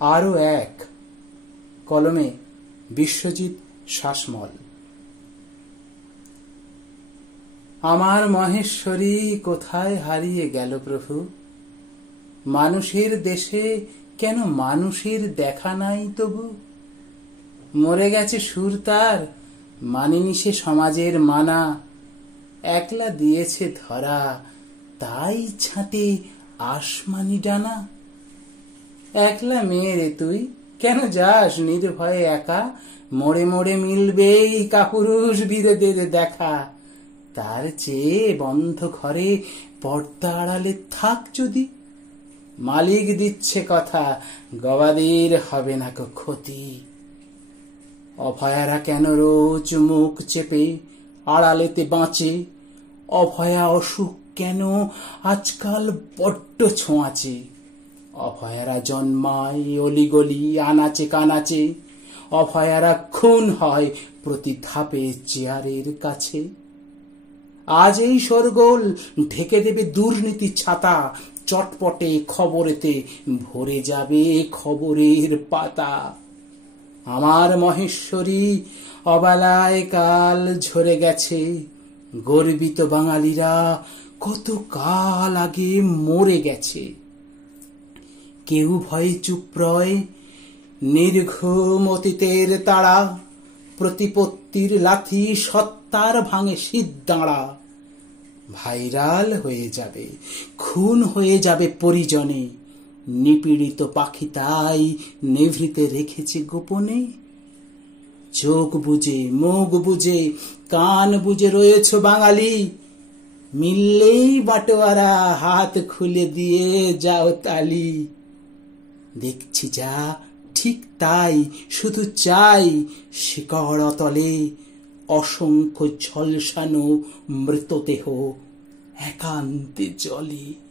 আরো এক। কলমে বিশ্বজিৎ শাসমল। আমার মহেশ্বরী কোথায় হারিয়ে গেল প্রভু? মানুষের দেশে কেন মানুষের দেখা নাই তবু? মরে গেছে সুর তার, মানেনি সে সমাজের মানা। একলা দিয়েছে ধরা, তাই ছাঁটে আসমানি ডানা। একলা মেয়ে রে তুই, কেন যাস নির্ভয়ে একা? মোড়ে মোড়ে মিলবেই কাপুরুষ বীরদের দেখা। তার চেয়ে বন্ধ ঘরে পর্দা আড়ালে থাক যদি। মালিক দিচ্ছে কথা, গবাদির হবে না কো ক্ষতি। অভয়ারা কেন রোজ মুখ চেপে আড়ালেতে বাঁচে? অভয়া অসুখ কেন আজকাল বড্ড ছোঁয়াচে? অভয়ারা জন্মায় অলিগলি আনাচে কানাচে। অভয়ারা খুন হয় প্রতি ধাপে চেয়ারের কাছে। আজ এই শোরগোল ঢেকে দেবে দুর্নীতি ছাতা। চটপটে খবরেতে ভরে যাবে খবরের পাতা। আমার মহেশ্বরী অবেলায় কাল ঝরে গেছে। গর্বিত বাঙালিরা কত কাল আগে মরে গেছে। কেউ ভয়ে চুপ রয়, নির্ঘুম অতীতের তাড়া। প্রতিপত্তির লাথি সত্তার ভাঙে সিদ্দাঁড়া। ভাইরাল হয়ে যাবে, খুন হয়ে যাবে পরিজনে। নিপীড়িত পাখি তাই নিভৃতে রেখেছে গোপনে। চোখ বুজে, মুখ বুজে, কান বুজে রয়েছ বাঙালি। মিললেই বাটোয়ারা হাত খুলে দিয়ে যাও তালি। দেখছি যা ঠিক তাই, শুধু চাই শিকড় তলে অসংখ্য ঝলসানো মৃতদেহ একান্তে জলে।